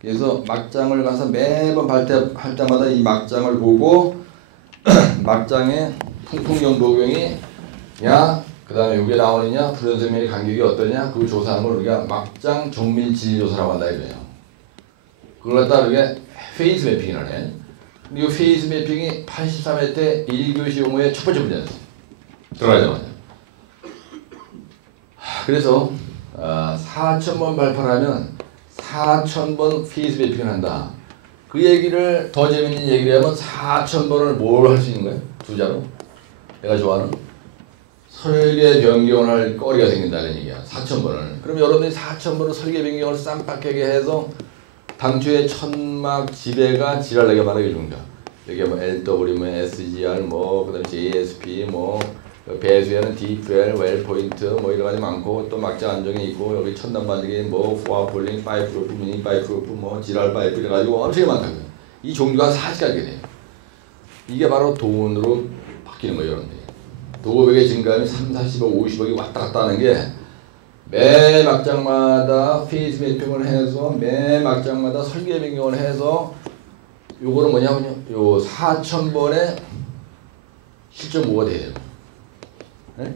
그래서 막장을 가서 매번 할 때마다 이 막장을 보고 막장의 풍풍령 도경이 그 다음에 여기에 나오느냐 불연성면의 간격이 어떠냐 그걸 조사하는 걸 우리가 막장 정밀 지질 조사라고 한다 이거예요. 그걸 갖다 우리가 페이스 매핑이라고 해. 근데 이 페이스 매핑이 83회 때 1교시 용어의 첫 번째 문제였어요. 들어가자마자. 그래서 4,000번 발파를 하면 4,000번 페이스 매핑을 한다. 그 얘기를 더 재밌는 얘기를 하면 4,000번을 뭘 할 수 있는 거예요? 두 자로. 내가 좋아하는 설계 변경을 할 거리가 생긴다는 얘기야. 4,000번을. 그럼 여러분들이 4,000번을 설계 변경을 쌈박하게 해서 당초에 천막 지배가 지랄나게 말하게 준다. 여기 뭐 LW, SGR, 그다음에 JSP, 배수에는 DFL, 웰포인트 이런 가지 많고 또 막장 안정이 있고 여기 천단 반죽이 포화폴링, 파이프 루프, 미니 파이프 루프, 지랄 파이프 이래가지고 엄청 많다고요. 이 종류가 40가지가 돼요. 이게 바로 돈으로 바뀌는 거예요, 여러분들이. 도급액의 증감이 3, 40억, 50억이 왔다 갔다 하는 게 매 막장마다 페이스 매핑을 해서 매 막장마다 설계 변경을 해서 요거는 뭐냐면요. 요 4,000번의 실전 모가 돼야 돼요. 네?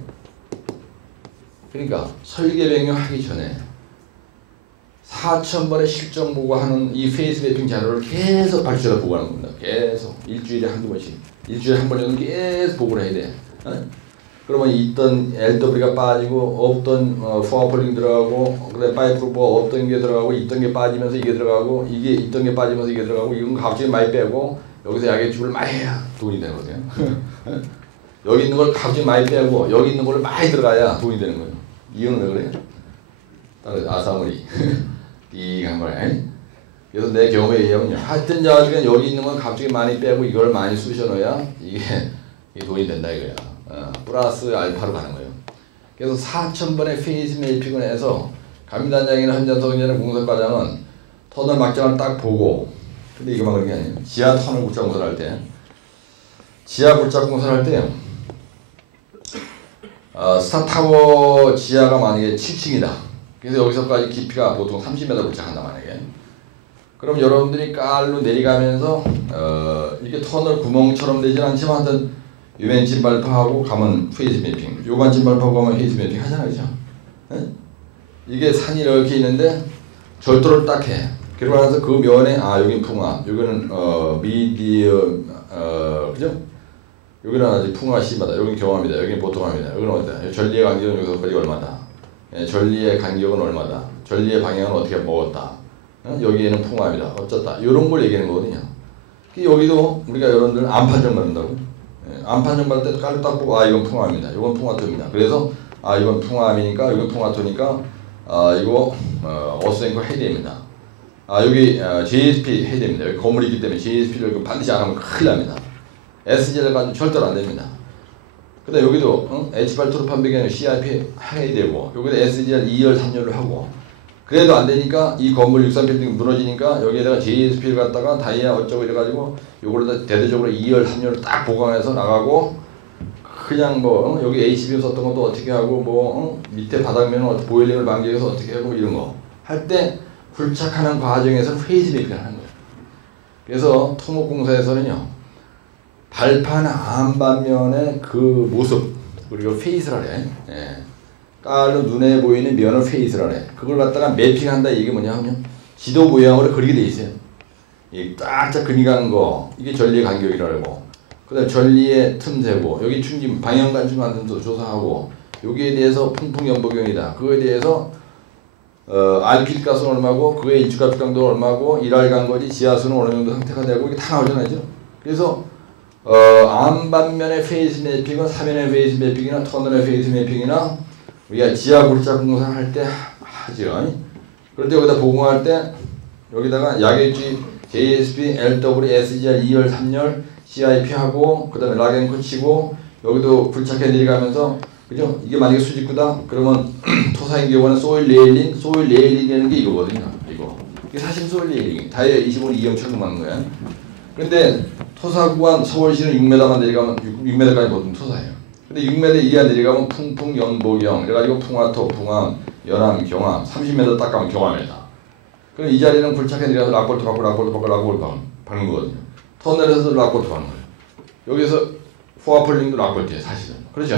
그러니까 설계 변경하기 전에 4,000번의 실전 모가하는 이 페이스 매핑 자료를 계속 발주자가 보고하는 겁니다. 계속 일주일에 한두 번씩 일주일에 한 번 정도 계속 보고를 해야 돼. 그러면 있던 LW가 빠지고 없던 포화폴링 들어가고 그다음에 파이프 뭐 없던 게 들어가고 있던 게 빠지면서 이게 들어가고 이게 있던 게 빠지면서 이게 들어가고 이건 갑자기 많이 빼고 여기서 약액집을 많이 해야 돈이 되거든요. 여기 있는 걸 갑자기 많이 빼고 여기 있는 걸 많이 들어가야 돈이 되는 거예요. 이유는 왜 그래요? 따라서 아사물이 띵한 거야. 그래서 내 경험에 의하면요. 하여튼 자중에 여기 있는 건 갑자기 많이 빼고 이걸 많이 쑤셔 넣어야 이게 돈이 된다 이거야. 플러스 알파로 가는 거예요. 그래서 4,000번의 페이스 매핑을 해서 감리단장이나 현장소장이나 공사과장은 터널 막장을 딱 보고 근데 이거만 그런 게 아니에요. 지하 터널 굴착 공사를 할 때 지하 굴착 공사를 할 때요. 스타타워 지하가 만약에 7층이다. 그래서 여기서까지 깊이가 보통 30m 굴착한다 만약에. 그럼 여러분들이 깔로 내려가면서 이렇게 터널 구멍처럼 되진 않지만 하여튼 유벤진 발파하고 가면 페이스 매핑, 요반진 발파하고 가면 페이스 매핑 하잖아요, 그죠? 네? 이게 산이 이렇게 있는데 절도를 딱 해. 그러고 나서 그 면에 여긴 풍화, 여기는 그죠? 여기는 아직 풍화 심하다, 여기는 경화입니다, 여기는 보통합니다, 여기는 어디다? 전리의 간격은 여기서까지 얼마다? 예, 전리의 간격은 얼마다? 전리의 방향은 어떻게 먹었다? 여기에는 풍암이다. 어쩌다. 이런 걸 얘기하는 거거든요. 여기도 우리가 여러분들 암판정 받는다고. 암판정 받을 때 깔로 딱 보고 이건 풍암이다. 이건 풍화토입니다. 그래서 이건 풍암이니까 이건 풍화토니까 이거 어스앵커 해야 됩니다. 여기 JSP 해야 됩니다. 여기 건물이 있기 때문에 JSP를 반드시 안 하면 큰일 납니다. SGL 가지고 절대로 안 됩니다. 근데 여기도 H8 토르판백에는 CIP 해야 되고 여기다 SGL 2열 3열을 하고 그래도 안 되니까 이 건물 63빌딩 무너지니까 여기에다가 JSP를 갖다가 다이아 어쩌고 이래가지고 요거를 대대적으로 2열 3열을 딱 보강해서 나가고 그냥 뭐 여기 HBM 썼던 것도 어떻게 하고 밑에 바닥면은 보일링을 만기해서 어떻게 하고 이런 거 할 때 굴착하는 과정에서 페이스 메이킹을 하는 거예요. 그래서 토목공사에서는요 발판 안반면의 그 모습 우리가 페이스라 그래. 깔로 눈에 보이는 면을 페이스라 그래. 그걸 갖다가 매핑한다 이게 뭐냐면 지도 모양으로 그리게 돼 있어요. 이 쫙쫙 그리간 거 이게 전리의 간격이라고. 그다음 전리의 틈새고 여기 충진 방향간중 같은 거 조사하고 여기에 대해서 풍풍 연보경이다. 그거에 대해서 RP가스는 얼마고 그의 일주값 강도 얼마고 일할 간거리 지하수는 어느 정도 상태가 되고 이게 다 나오잖아요. 그래서 안반면의 페이스 매핑은 사면의 페이스 매핑이나 터널의 페이스 매핑이나 우리가 지하 굴착 공사를 할 때 하죠. 그런데 여기다 보강할 때 여기다가 야객지 JSP, LW, SGR 2열, 3열, CIP 하고 그 다음에 락앵커 치고 여기도 굴착해 내려가면서 그죠? 이게 만약에 수직구다 그러면 토사인 경우는 소일 레일링이라는 게 이거거든요. 이게 사실 소일 레일링 다이아 25는 2형 착용하는 거야. 근데 토사 구간 서울시는 6m만 내려가면 6m까지 보통 토사예요. 근데 6m 이하 내려가면 풍풍, 연보경, 그래가지고 풍화토, 풍암, 연암, 경암, 30m 딱 가면 경암이다. 그럼 이 자리는 굴착해 내려가서 락볼트 받고 박는 거거든요. 터널에서도 락볼트 받는 거예요. 여기서 포화폴링도 락볼트예요, 사실은. 그렇죠?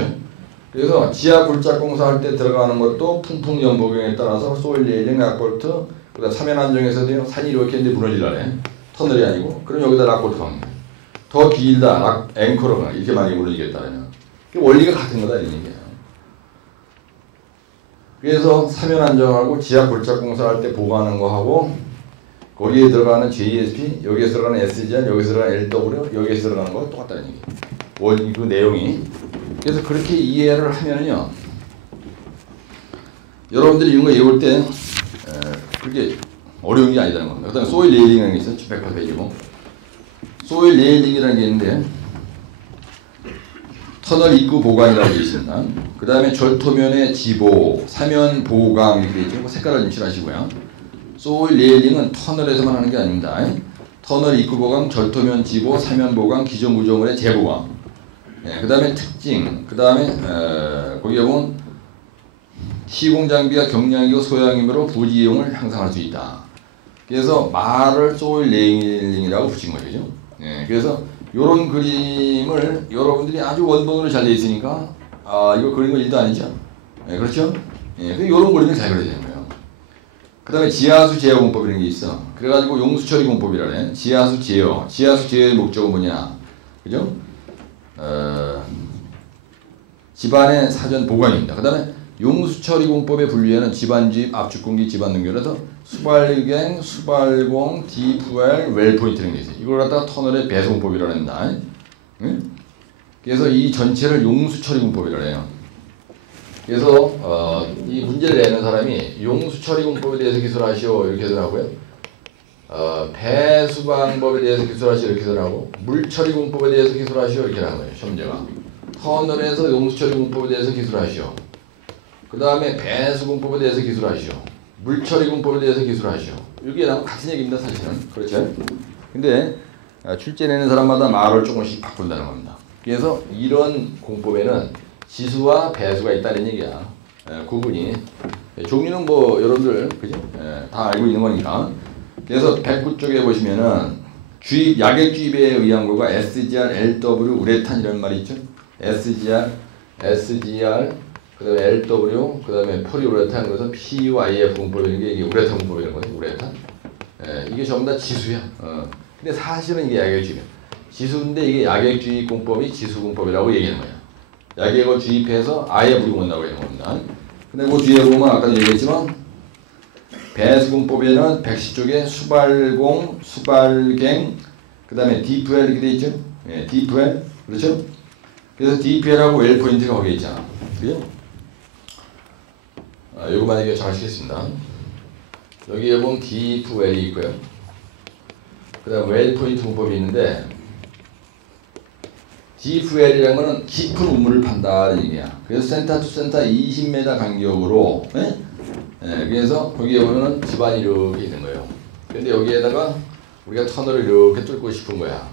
그래서 지하 굴착 공사할 때 들어가는 것도 풍풍, 연보경에 따라서 소일 레일링, 락볼트, 그다음 사면 안정에서도 산이 이렇게 있는데 무너질라네. 터널이 아니고, 그럼 여기다 락볼트 박는 거예요. 더 길다, 앵커로가 이렇게 많이 무너지겠다면. 원리가 같은 거다, 이런 얘기예요. 그래서 사면 안정하고 지하 굴착 공사할 때 보강하는 거 하고, 거기에 들어가는 JSP, 여기에 들어가는 SGR, 여기에 들어가는 LW, 여기에 들어가는 거 똑같다는 얘기예요. 그 내용이. 그래서 그렇게 이해를 하면요. 여러분들이 이런 거 외울 때, 그게 어려운 게 아니다는 겁니다. 그 다음에 소일 레일링이라는 게 있어요. 108페이지고. 소일 레일링이라는 게 있는데, 터널 입구 보강이라고 되어 있습니다. 그 다음에 절토면의 지보, 사면 보강 이렇게 되어 있죠. 색깔을 좀 칠하시고요. 소일 레일링은 터널에서만 하는 게 아닙니다. 터널 입구 보강, 절토면 지보, 사면 보강, 기존 구조물의 재보강. 그 다음에 특징, 그 다음에 거기에 보면 시공 장비가 경량이고 소량이므로 부지 이용을 향상할 수 있다. 그래서 말을 소일 레일링이라고 붙인 거죠. 그래서 이런 그림을 여러분들이 아주 원본으로 잘 되어 있으니까 이거 그린 거 일도 아니죠. 그렇죠? 이런 그림을 잘 그려야 되는 거예요. 그 다음에 지하수 제어 공법이라는 게 있어. 그래가지고 용수 처리 공법이라 그래. 지하수 제어의 목적은 뭐냐? 그죠? 집안의 사전 보관입니다. 그 다음에 용수 처리 공법의 분류에는 집안주입, 압축공기, 집안 능결에서 수발갱, 수발공, 디프웰, 웰포인트라는 게 있어요. 이걸 갖다가 터널의 배수 공법이라고 합니다. 그래서 이 전체를 용수 처리 공법이라고 해요. 그래서 이 문제를 내는 사람이 용수 처리 공법에 대해서 기술하시오 이렇게 하더라고요. 배수 방법에 대해서 기술하시오 이렇게 하더라고. 물 처리 공법에 대해서 기술하시오 이렇게 하는 거예요. 시험제가. 터널에서 용수 처리 공법에 대해서 기술하시오. 그 다음에 배수 공법에 대해서 기술하시오. 물 처리 공법에 대해서 기술하시오. 이게 같은 얘기입니다, 사실은. 그렇죠? 근데 출제 내는 사람마다 말을 조금씩 바꾼다는 겁니다. 그래서 이런 공법에는 지수와 배수가 있다는 얘기야. 구분이. 종류는 뭐 여러분들 그죠? 다 알고 있는 거니까. 그래서 109쪽에 보시면은 주입, 약액 주입에 의한 거가 SGR, LW, 우레탄 이런 말이 있죠. SGR, 그 다음에 LW, 그 다음에 폴리우레탄, 그래서 PYF 공법이라는 게 이게 우레탄 공법이라는 거죠. 우레탄. 이게 전부 다 지수야. 근데 사실은 이게 약액 주입이야. 지수인데 이게 약액 주입 공법이 지수 공법이라고 얘기하는 거야. 약액을 주입해서 아예 물이 못 나오게 하는 겁니다. 근데 그 뒤에 보면 아까 얘기했지만 배수공법에는 110쪽에 수발공, 수발갱, 그 다음에 디프웰 이렇게 돼 있죠? 예, 디프웰. 그렇죠? 그래서 디프웰하고 웰 포인트가 거기에 있잖아. 그죠? 요거 만약에 잘 하시겠습니다. 여기에 보면 디프웰이 있고요. 그 다음 웰 포인트 문법이 있는데, 디프웰이라는 거는 깊은 우물을 판다는 얘기야. 그래서 센터 투 센터 20m 간격으로, 예? 예, 그래서 거기에 보면은 집안이 이렇게 있는 거예요. 근데 여기에다가 우리가 터널을 이렇게 뚫고 싶은 거야.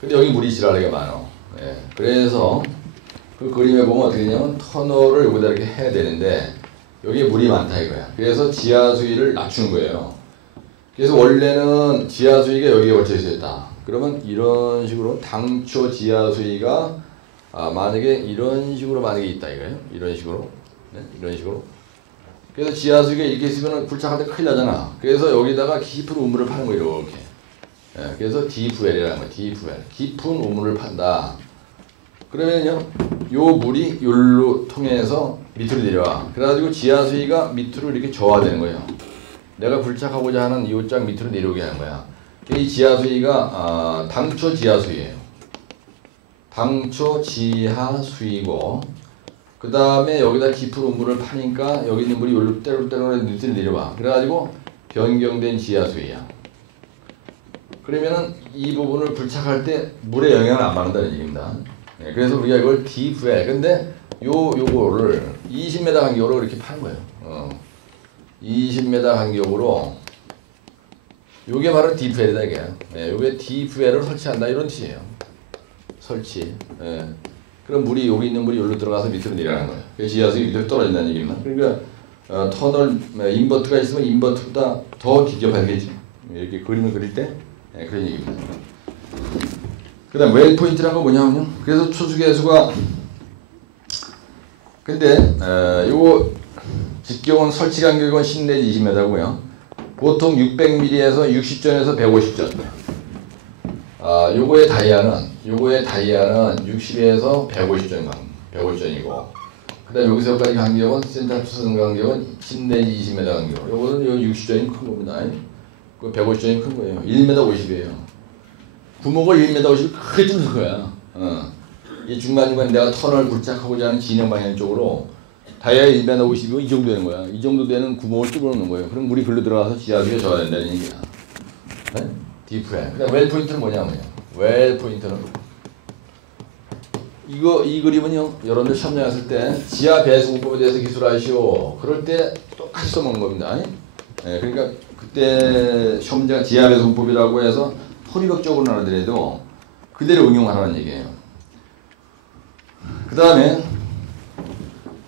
근데 여기 물이 지랄하게 많아. 예, 그래서 그 그림에 보면 어떻게 되냐면 터널을 여기다 이렇게 해야 되는데 여기에 물이 많다 이거야. 그래서 지하 수위를 낮추는 거예요. 그래서 원래는 지하 수위가 여기에 걸쳐 있었다. 그러면 이런 식으로 당초 지하 수위가 만약에 이런 식으로 만약에 있다 이거예요. 이런 식으로, 네? 이런 식으로. 그래서 지하 수위가 이렇게 있으면 굴착할 때 큰일 나잖아. 그래서 여기다가 깊은 우물을 파는 거예요. 이렇게. 예, 그래서 디프웰이라는 거예요. 디프웰. 깊은 우물을 판다. 그러면요, 요 물이 요로 통해서 밑으로 내려와. 그래가지고 지하 수위가 밑으로 이렇게 저하되는 거예요. 내가 굴착하고자 하는 요짝 밑으로 내려오게 하는 거야. 이 지하 수위가 당초 지하 수위예요. 당초 지하 수위고, 그 다음에 여기다 깊은 우물을 파니까 여기 있는 물이 요로 때로때로 밑으로 내려와. 그래가지고 변경된 지하 수위야. 그러면은 이 부분을 불착할 때 물의 영향을 안 받는다는 얘기입니다. 네, 그래서 우리가 이걸 디프웰. 근데 요거를 20m 간격으로 이렇게 파는 거예요. 20m 간격으로. 요게 바로 디프웰이다 이게. 네, 요게 디프웰을 설치한다 이런 뜻이에요. 설치. 네. 그럼 물이 여기 있는 물이 여기로 들어가서 밑으로 내려가는 거예요. 그래서 지하수위 밑으로 떨어진다는 얘기입니다. 그러니까 터널 인버터가 있으면 인버터보다 더 길게 이렇게 그림을 그릴 때. 네, 그런 얘기입니다. 그 다음 웰 포인트라는 건 뭐냐면요. 그래서 추수계수가 근데 요거 직경은 설치 간격은 10 내지 20m고요. 보통 600mm에서 60전에서 150전. 요거의 다이아는 60에서 150전이고. 그 다음 여기서 여기까지 간격은 센터 투선 간격은 10 내지 20m 간격. 요거는 요 60전이 큰 겁니다. 그 150전이 큰 거예요. 1m 50이에요. 구멍을 1m 50 크게 뚫는 거야. 이 중간중간 내가 터널 굴착하고자 하는 진행 방향 쪽으로 다이아 1m 50이면 이 정도 되는 거야. 이 정도 되는 구멍을 뚫어 놓는 거예요. 그럼 물이 글로 들어가서 지하수위가 져야 된다는 얘기야. 네? 디프웰. 웰 포인트는 뭐냐면요. 웰 포인트는 이 그림은요. 여러분들 시험 나왔을 때 지하 배수공법에 대해서 기술하시오. 그럴 때 똑같이 써먹는 겁니다. 네, 그러니까 그때 시험자가 지하 배수공법이라고 해서 토리력적으로 나누더라도 그대로 응용하라는 얘기예요. 그 다음에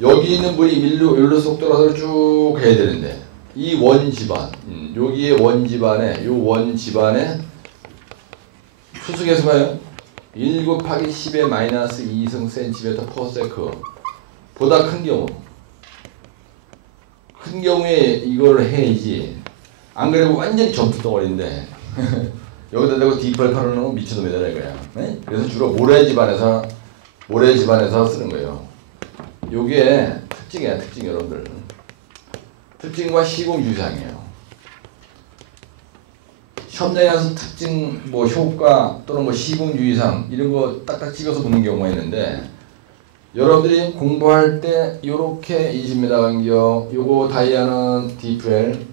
여기 있는 물이 일로 쏙 들어서 쭉 가야 되는데 이 원지반, 여기에 원지반에 요 원지반에 수승계수가요 1 곱하기 10의 마이너스 2승 센티미터 퍼 세크 보다 큰 경우에 이걸 해야지. 안 그래도 완전히 점프 덩어리인데 여기다 대고 디프웰 팔아놓으면 미친놈이다 이거야. 네? 그래서 주로 모래 집안에서 쓰는 거예요. 요게 특징이야, 특징 여러분들. 특징과 시공 주의사항이에요. 시험장에 가서 특징, 효과 또는 시공 주의사항 이런 거 딱딱 찍어서 보는 경우가 있는데 여러분들이 공부할 때 요렇게 20m 간격, 요거 다이아는 디프웰,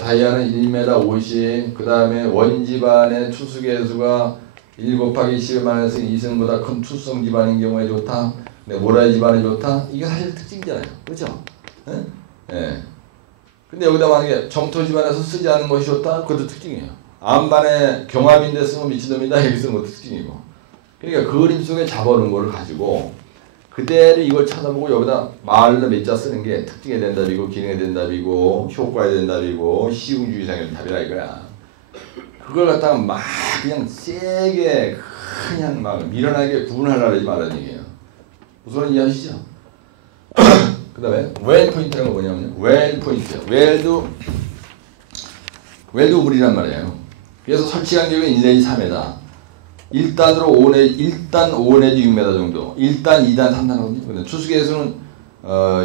다이아는 1m 50, 그 다음에 원지반의 투수계수가 1 곱하기 10의 마이너스 2승보다 큰 투성 지반인 경우에 좋다. 근데 모래 지반이 좋다. 이게 사실 특징이잖아요. 그렇죠? 예? 네. 근데 여기다 만약에 점토 지반에서 쓰지 않은 것이 좋다. 그것도 특징이에요. 암반에 경합인데 쓰면 미친놈이다. 여기 쓰는 것도 특징이고. 그러니까 그림 속에 잡아놓은 거를 가지고 그대로 이걸 찾아보고 여기다 말로 몇 자 쓰는 게 특징에 대한 답이고 기능에 대한 답이고 효과에 대한 답이고 시용주의상의 답이라 이거야. 그걸 갖다가 막 그냥 세게 그냥 막 미련하게 구분하려고 하지 말라는 얘기예요. 우선 이해하시죠? 그 다음에 웰 포인트라는 거 뭐냐면요. 웰 포인트. 웰도 우물이란 말이에요. 그래서 설치 간격은 1 내지 3m. 1단으로 5 내지 6m 정도. 1단, 2단, 3단 하거든요. 근데 추수계수는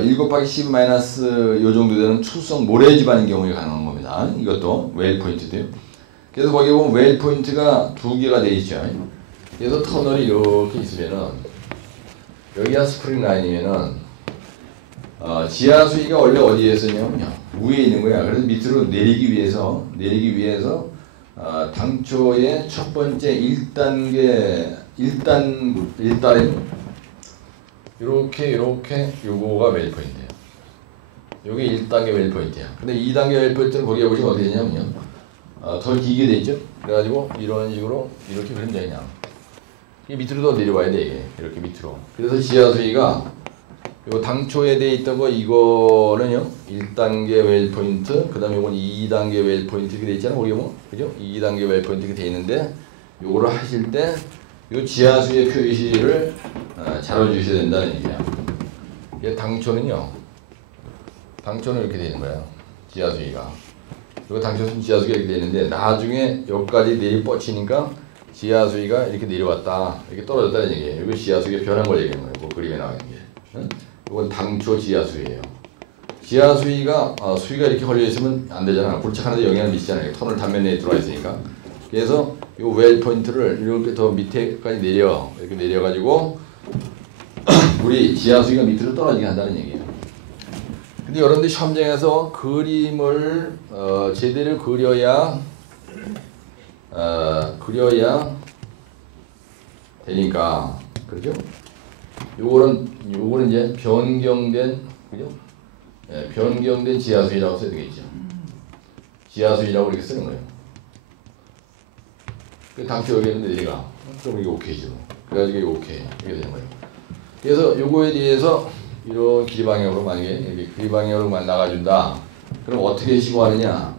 1 곱하기 10 마이너스 요 정도 되는 투성 모래 지반인 경우에 가능한 겁니다. 이것도 웨일 포인트도요. 그래서 거기 보면 웨일 포인트가 두 개가 돼 있죠. 그래서 터널이 이렇게 있으면은 여기가 스프링 라인이면은 지하 수위가 원래 어디에 있었냐면요, 위에 있는 거야. 그래서 밑으로 내리기 위해서 당초에 첫 번째 1단계 1단에 이렇게 요거가 웨일 포인트예요. 요게 1단계 웨일 포인트야. 근데 2단계 웨일 포인트는 거기에 보시면 어떻게 되냐면요, 덜 길게 돼 있죠. 그래가지고 이런 식으로 이렇게 그리면 되냐. 이 밑으로 더 내려와야 돼, 이게. 이렇게 밑으로. 그래서 지하 수위가 요 당초에 돼 있던 거 이거는요 1단계 웨일 포인트, 그 다음에 이건 2단계 웨일 포인트 이렇게 돼 있잖아. 거기 뭐 그죠? 2단계 웨일 포인트 이렇게 돼 있는데, 요거를 하실 때 요 지하 수위 표시를 잘 해주셔야 된다는 얘기야. 이게 당초는 이렇게 되는 거야. 지하 수위가. 이거 당초는 지하 수위가 이렇게 되는데, 나중에 여기까지 내리 뻗치니까 지하 수위가 이렇게 내려왔다, 이렇게 떨어졌다는 얘기예요. 이거 지하 수위가 변한 걸 얘기하는 거예요. 그 그림에 나와 있는 게. 응? 이건 당초 지하 수위예요. 지하 수위가 수위가 이렇게 걸려 있으면 안 되잖아. 굴착하는데 영향을 미치잖아요. 터널 단면 내에 들어와 있으니까. 그래서 이 웨일 포인트를 이렇게 더 밑에까지 이렇게 내려가지고 물이 지하 수위가 밑으로 떨어지게 한다는 얘기예요. 근데 여러분들 시험장에서 그림을 제대로 그려야 되니까, 그렇죠? 요거는 이제 변경된, 그죠? 예, 변경된 지하수위라고 써야 되겠죠. 지하수위라고 이렇게 쓰는 거예요. 그 당초 여기 있는데 내가 그럼 이게 오케이죠. 그래가지고 이게 오케이 이렇게 되는 거예요. 그래서 요거에 대해서 이런 길 방향으로, 만약에 이렇게 길 방향으로만 나가준다, 그럼 어떻게 시공하느냐?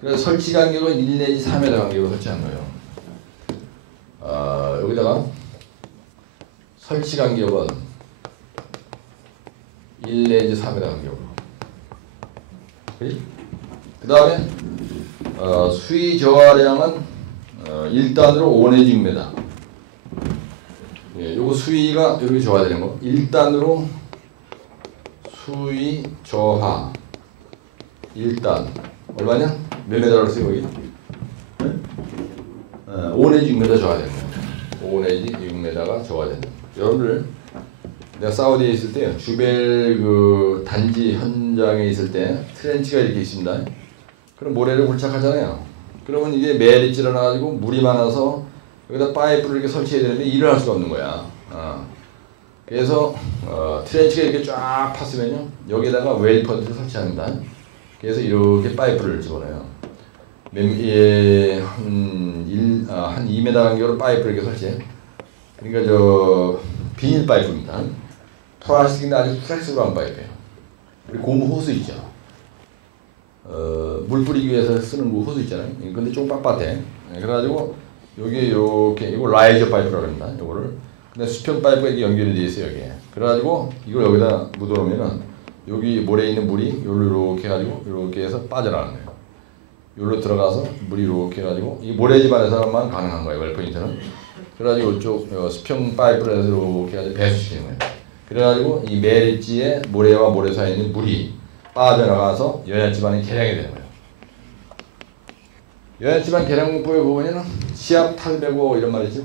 그래서 설치 간격은 1 내지 3m 간격으로 설치한 거예요. 여기다가 설치 간격은 1 내지 3m 간격으로. 그 다음에 수위 저하량은 1단으로 5 내지 6m. 예, 요거 수위가 이렇게 저하되는 거. 1단으로 수위 저하 1단 얼마냐? 몇 메다라고 써요 여기? 5 내지 6m 저하되는 거. 5 내지 6m가 저하되는 거. 여러분들, 내가 사우디에 있을 때 주벨 그 단지 현장에 있을 때 트렌치가 이렇게 있습니다. 그럼 모래를 굴착하잖아요. 그러면 이게 매립 일어나가지고 물이 많아서 여기다 파이프를 이렇게 설치해야 되는데 일을 할 수가 없는 거야. 그래서 트렌치가 이렇게 쫙 팠으면요, 여기다가 웨일 포인트를 설치합니다. 그래서 이렇게 파이프를 집어넣어요. 한 2m 간격으로 파이프를 이렇게 설치해. 그러니까 저 비닐 파이프입니다. 플라스틱인데 아주 플렉스블한 파이프예요. 우리 고무 호스 있죠. 물 뿌리기 위해서 쓰는 그 호스 있잖아요. 근데 좀 빳빳해. 그래가지고 여기 이렇게, 이거 라이저 파이프라고 합니다. 이거를. 근데 수평 파이프가 이게 연결이 되어 있어요 여기에. 그래가지고 이걸 여기다 묻어놓으면은 여기 모래에 있는 물이 요로 이렇게 해가지고 이렇게 해서 빠져나가는 거예요. 요로 들어가서 물이 이렇게 해가지고, 이 모래 집안에서만 가능한 거예요 웨일 포인트는. 그래가지고 이쪽 수평 파이프를 해서 이렇게 해가지고 배수시키는 거예요. 그래가지고 이 매립지에 모래와 모래 사이에 있는 물이 빠져나가서 연약지반이 개량이 되는 거예요. 연약지반 개량공법에 보면은 시압 탈배고 이런 말이죠.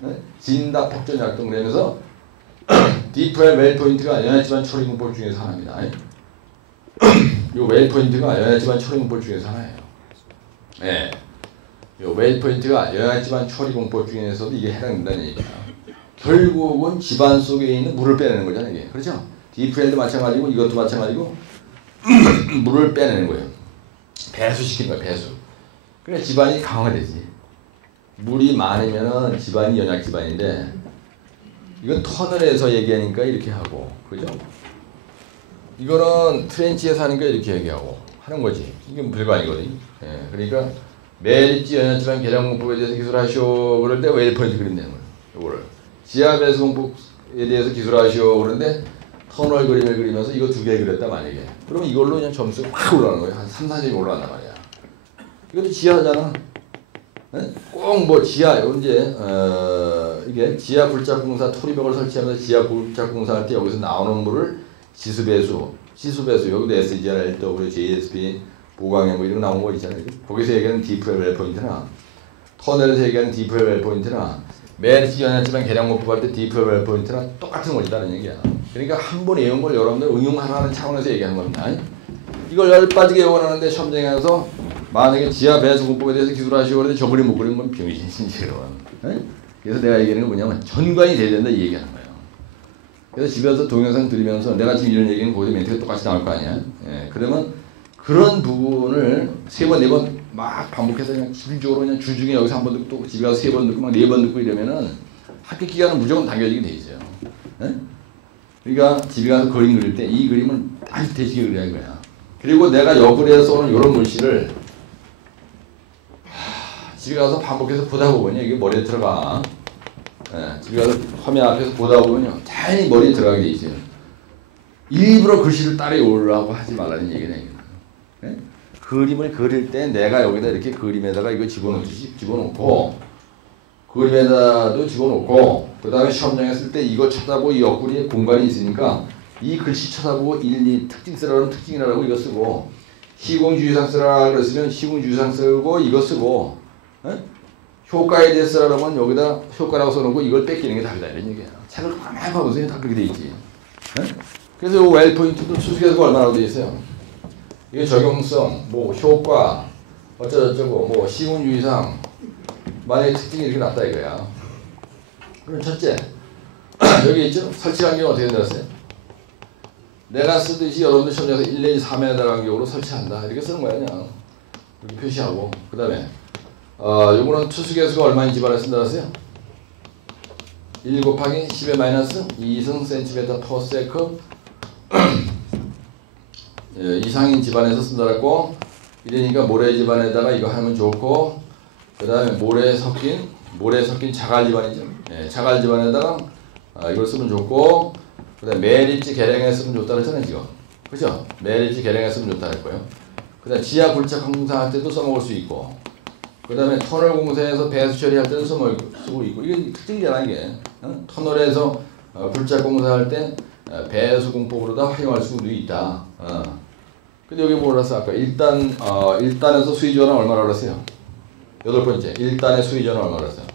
네? 진다 폭전 약동 그러면서 디프의 웨일 포인트가 연약지반 처리 공법 중에서 하나입니다. 이 웨일 포인트가 연약지반 처리 공법 중에서 하나예요. 네. 이 웨일 포인트가 연약지반 처리 공법 중에서도 이게 해당된다는 얘기야. 결국은 집안 속에 있는 물을 빼내는 거잖아요, 이게. 그렇죠? 디프엘도 마찬가지고 이것도 마찬가지고 물을 빼내는 거예요. 배수시키는 거예요, 배수. 그래 집안이 강화되지. 물이 많으면은 집안이 연약 집안인데, 이건 터널에서 얘기하니까 이렇게 하고, 그죠? 이거는 트렌치에서 하니까 이렇게 얘기하고 하는 거지. 이게 별거 아니거든. 예, 그러니까 매립지 연약 집안 개량 공법에 대해서 기술하시오 그럴 때 웨일 포인트 그리면 되는 거예요. 요거를 지하 배수 공법에 대해서 기술하시오 그런데 터널 그림을 그리면서 이거 두 개 그렸다 만약에. 그러면 이걸로 그냥 점수가 확 올라가는 거예요. 한 3, 4점이 올라간단 말이야. 이것도 지하잖아. 네? 꼭 뭐 지하, 이제 이게 지하 굴착공사 토리벽을 설치하면서 지하 굴착공사 할 때 여기서 나오는 물을 지수배수, 여기도 SGR, LW, JSP, 보강해 뭐 이런 거 나온 거 있잖아요. 거기서 얘기하는 D12L 포인트나 터널에서 얘기하는 D12L 포인트나 메리츠 연합지방 계량 공법할 때 D12L 포인트나 똑같은 것이다는 얘기야. 그러니까 한 번 외운 걸 여러분들 응용하라는 차원에서 얘기하는 겁니다. 이걸 열 빠지게 원하는데 시험장에 가서 만약에 지하 배수 공법에 대해서 기술하시고 그러는데 저 그림 못 그리는 건 병신이지. 그래서 내가 얘기하는 건 뭐냐면 전관이 돼야 된다 이 얘기하는 거예요. 그래서 집에서 동영상 들으면서 내가 지금 이런 얘기는 거기서 멘트가 똑같이 나올 거 아니야. 예, 그러면 그런 부분을 3번, 4번 막 반복해서 그냥 기술적으로 그냥 주중에 여기서 한 번 듣고 또 집에 가서 3번 듣고 막 4번 듣고 이러면은 합격 기간은 무조건 당겨지게 돼 있어요. 예? 그러니까 집에 가서 그림 그릴 때 이 그림을 아주 대시게 그려야 하는 거야. 그리고 내가 여글에서 오는 이런 글씨를 집에 가서 반복해서 보다 보면요 이게 머리에 들어가. 예, 집에 가서 화면 앞에서 보다 보면요 자연히 머리에 들어가게 돼 있어요. 일부러 글씨를 따라오려고 하지 말라는 얘기네. 예? 그림을 그릴 때 내가 여기다 이렇게 그림에다가 이거 집어넣듯이 집어넣고 그림에다도 집어넣고 그 다음에 시험장에 쓸 때 이거 쳐다보고 이 옆구리에 공간이 있으니까 이 글씨 쳐다보고 1, 2 특징 쓰라고 하면 특징이라고 이거 쓰고 시공주의상 쓰라고 그랬으면 시공주의상 쓰고 이거 쓰고 예? 효과에 대해 쓰라고 하면 여기다 효과라고 써놓고 이걸 뺏기는 게 답이다 이런 얘기야. 책을 가만히 봐보세요. 다 그렇게 돼 있지. 예? 그래서 이 웰 포인트도 수식에서 얼마나 돼 있어요. 이게 적용성, 뭐 효과, 어쩌고저쩌고, 뭐 시군주의상, 만약에 특징이 이렇게 났다 이거야. 그럼 첫째, 여기 있죠? 설치 간격은 어떻게 되었어요? 내가 쓰듯이 여러분들 시험장에서 1 내지 3m 간격으로 설치한다 이렇게 쓰는 거야 그냥. 이렇게 표시하고 그 다음에 요거는 투수계수가 얼마인지 집안에 쓴다 그랬어요? 1 곱하기 10의 마이너스 2승 cm per sec 이상인 집안에서 쓴다 그랬고 이러니까 모래 집안에다가 이거 하면 좋고 그 다음에 모래 섞인 자갈 집안이죠. 예, 자갈 집안에다가 이걸 쓰면 좋고 그 다음에 매립지 계량에 쓰면 좋다 그랬잖아요 지금. 그죠? 매립지 계량에 쓰면 좋다 그랬고요. 그 다음에 지하 굴착 공사할 때도 써먹을 수 있고 그 다음에 터널 공사에서 배수 처리할 때도 쓰고 있고 이게 특징이잖아 이게. 터널에서 굴착 공사할 때 배수 공법으로다 활용할 수도 있다. 근데 여기 뭐라서 아까 1단에서 수위 저하는 얼마나 그랬어요? 8번째 1단의 수위 저하는 얼마나 그랬어요?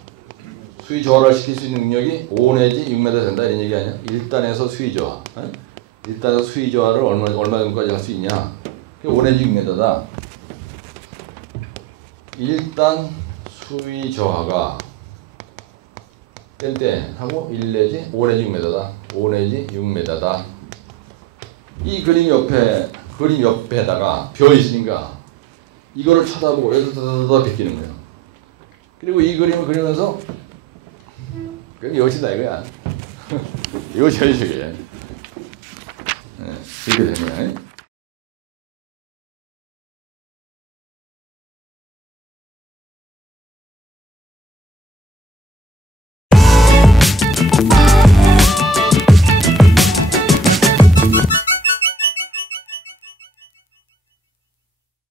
수위 저하를 시킬 수 있는 능력이 5 내지 6m 된다 이런 얘기 아니야? 1단에서 수위 저하. 1단에서 수위 저하를 얼마 정도까지 할 수 있냐? 5 내지 6m다. 1단 수위 저하가 땐 하고 1 내지 5 내지 6m다. 5 내지 6m다. 이 그림 옆에다가 벼 있으니까 이거를 쳐다보고 여기서 베끼는 거예요. 그리고 이 그림을 그리면서 이것이다 이거야. 이것이 현실이에요. 네, 이렇게 되는 거야.